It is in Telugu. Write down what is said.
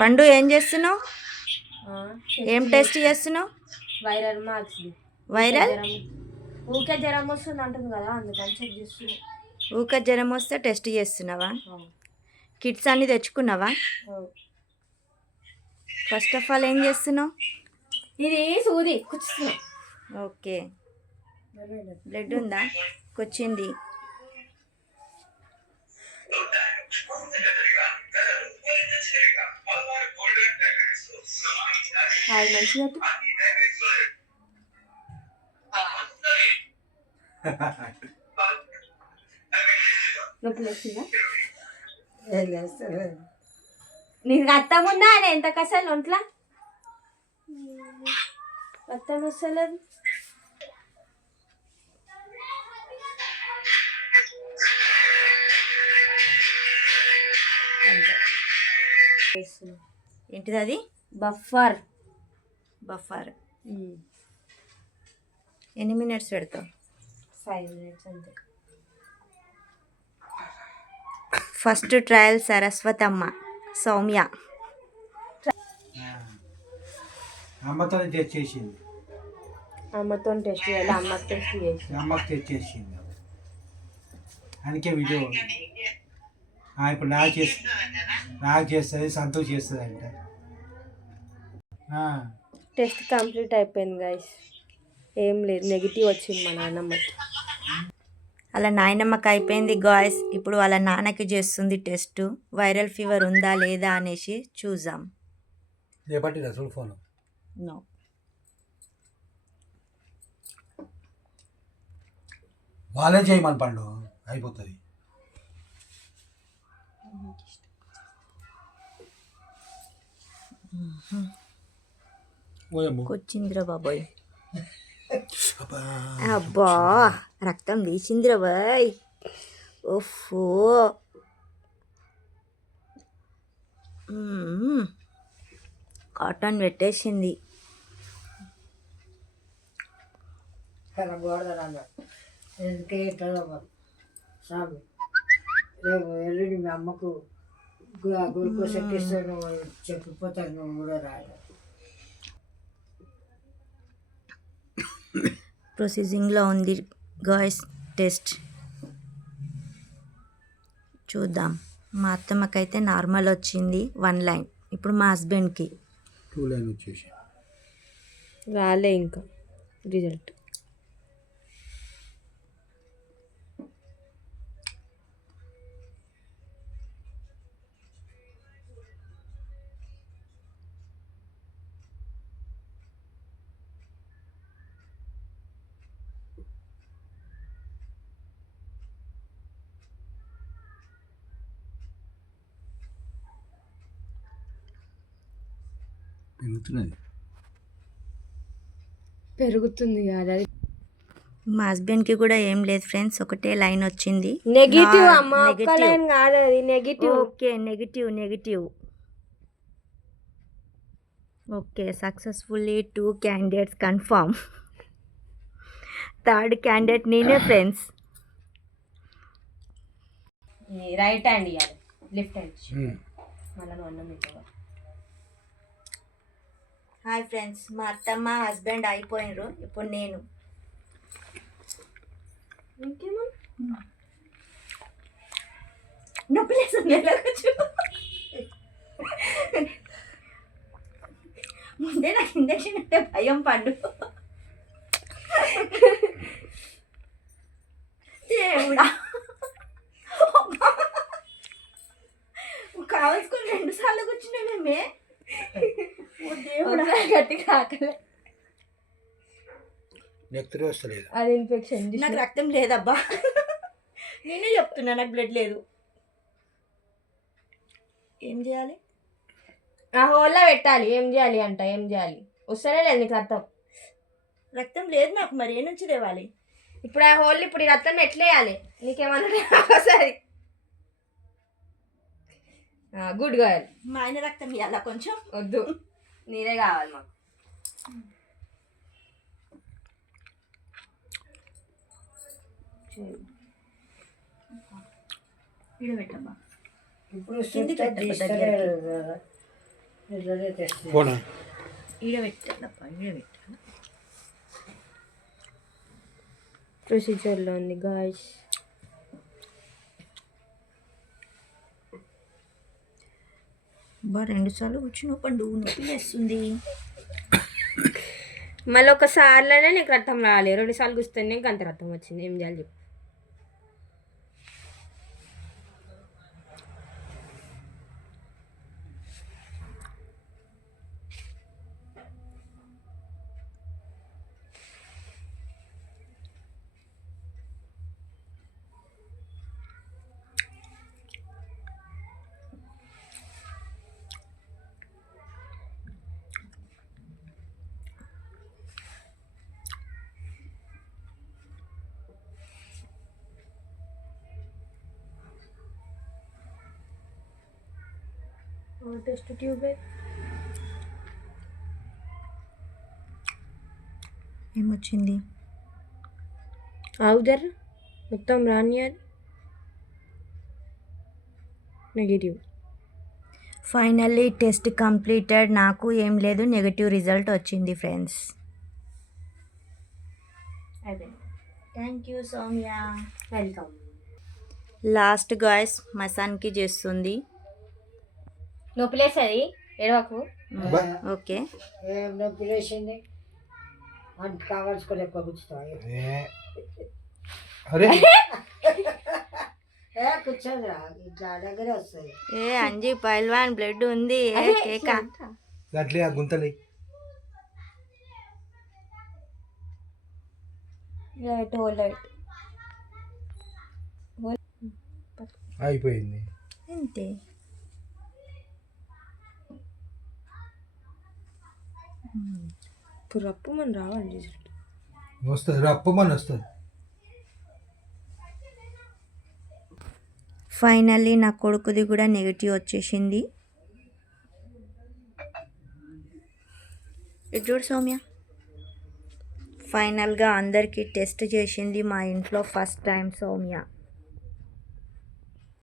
పండు ఏం చేస్తున్నావు? ఏం టెస్ట్ చేస్తున్నావు? Viral marks. వైరల్ ఊకే జ్వరం వస్తుంది అంటుంది కదా, అందుకని చెక్ చేస్తున్నా. ఊక జ్వరం వస్తే టెస్ట్ చేస్తున్నావా? కిట్స్ అన్ని తెచ్చుకున్నావా? ఫస్ట్ ఆఫ్ ఆల్ ఏం చేస్తున్నావు? ఇది సూది కూర్చున్నా. ఓకే, బ్లడ్ ఉందా? కొచ్చింది. మంచిగా నొప్పి వచ్చిందా? నీకు రక్తం ఉందా అని ఎంత కసాలి ఒంట్లో? రక్తం వస్తలేదు. ఏంటిది అది? బఫర్. బఫర్ ఎన్ని మినిట్స్ పెడతావు? 5 minutes అంతే. First trial Saraswatamma, Soumya. అమ్మతో టెస్ట్ చేసింది. అమ్మతో టెస్ట్ చేయాలి. అమ్మకి టెస్ట్ చేసి అమ్మకి టెస్ట్ చేసింది. అందుకే వీడియో ఇప్పుడు నాకు చేస్తుంది, సంతోష్ చేస్తుంది అంట. టెస్ట్ కంప్లీట్ అయిపోయింది గైస్. ఏం లేదు, నెగిటివ్ వచ్చింది మా నాన్నమ్మకి. వాళ్ళ నాయనమ్మకి అయిపోయింది గాయస్. ఇప్పుడు వాళ్ళ నాన్నకి చేస్తుంది టెస్ట్. వైరల్ ఫీవర్ ఉందా లేదా అనేసి చూద్దాం. ఫోన్ నో, వాళ్ళే చేయమని పండు అయిపోతుంది. కొచ్చిందిరా బాబోయ్. అబ్బా, రక్తం తీసిందిరా బాయ్. ఓఫో, కాటన్ పెట్టేసింది. ఎల్లుండి మీ అమ్మకు గ్లూకోజ్ ఎక్కిస్తాను చెప్పిపోతాను, నువ్వు కూడా రాదు. ప్రొసీజింగ్లో ఉంది గాయ్స్ టెస్ట్. చూద్దాం. మా అత్తమ్మకైతే నార్మల్ వచ్చింది 1 లైన్. ఇప్పుడు మా హస్బెండ్కి 2 లైన్ వచ్చేసి రాలే ఇంకా రిజల్ట్. పెరుగుతుంది కదా. మా హస్బెండ్కి కూడా ఏం లేదు ఫ్రెండ్స్, ఒకటే లైన్ వచ్చింది. నెగిటివ్ అమ్మ, ఒక్క లైన్ కాదు అది negative. Okay, negative. Okay, successfully 2 candidates confirm. 3rd candidate నేనే ఫ్రెండ్స్. రైట్ హ్యాండ్ ఇవ్వాలి, లెఫ్ట్ హ్యాండ్ మళ్ళీ అన్నం పెట్టవా. హాయ్ ఫ్రెండ్స్, మా అత్తమ్మ హస్బెండ్ అయిపోయినరు. ఇప్పుడు నేను. ఇంకేమో నొప్పి లేస్తుంది. ముందే నాకు ఇంజక్షన్ అంటే భయం పండు. దేవుడా, కావాల్సుకొని 2 సార్లు కూర్చున్నా మేమే. గట్టిగా ఆకలే. అది ఇన్ఫెక్షన్. నాకు రక్తం లేదబ్బా, నేనే చెప్తున్నా నాకు బ్లడ్ లేదు. ఏం చేయాలి? ఆ హోల్లో పెట్టాలి. ఏం చేయాలి వస్తేనే లేదు నీకు రక్తం. రక్తం లేదు నాకు, మరి ఏ నుంచి తేవాలి? ఇప్పుడు ఆ హోల్, ఇప్పుడు ఈ రక్తం ఎట్లా వేయాలి? నీకేమన్నా సరే. Good girl. మా ఆయన రక్తం ఇవ్వాలా? కొంచెం వద్దు, నీరే కావాలి మాకు. పెట్టమ్మా. ఇప్పుడు ఇట్లనే టెస్ట్ ఫోనా ఈడబెట్టాలప్ప ఈడబెట్టాలి. ప్రొసీజర్లో ఉంది గాయస్. బా 2 సార్లు కూర్చున్నావు పండు, నొప్పి వేస్తుంది. మళ్ళీ ఒకసారిలోనే నీకు రక్తం రాలేదు, 2 సార్లు కూర్చునే నీకు అంత రక్తం వచ్చింది. ఏం చేయాలి చెప్పు? టెస్ట్ ట్యూబ్ ఏమొచ్చింది? ఆవుదర్ మొత్తం రాని అది నెగిటివ్. Finally test completed. నాకు ఏం లేదు, నెగటివ్ రిజల్ట్ వచ్చింది friends. Thank you Soumya. Welcome. Last guys మా సన్కి చేస్తుంది. నొప్పిలేస్తుంది, ఎడవకు. ఓకే, ఏం నొప్పి లేచింది అంత కావాల్సుకొని ఎక్కువ కూర్చుతావు. అరే కూర్చోదురా, ఇట్లా దగ్గరే వస్తుంది. ఏ అంజీ పైల్వాన్ బ్లడ్ ఉంది. ఏ కేక అట్లే ఆ గుంతలే అయిపోయింది. అంతే. ఇప్పుడు రప్పు మనం రావాలి రిజల్ట్. వస్తుంది, రప్పమని వస్తుంది. ఫైనల్లీ నా కొడుకుది కూడా నెగిటివ్ వచ్చేసింది. ఇది చూడు సౌమ్య. ఫైనల్గా అందరికీ టెస్ట్ చేసింది మా ఇంట్లో ఫస్ట్ టైం సౌమ్య.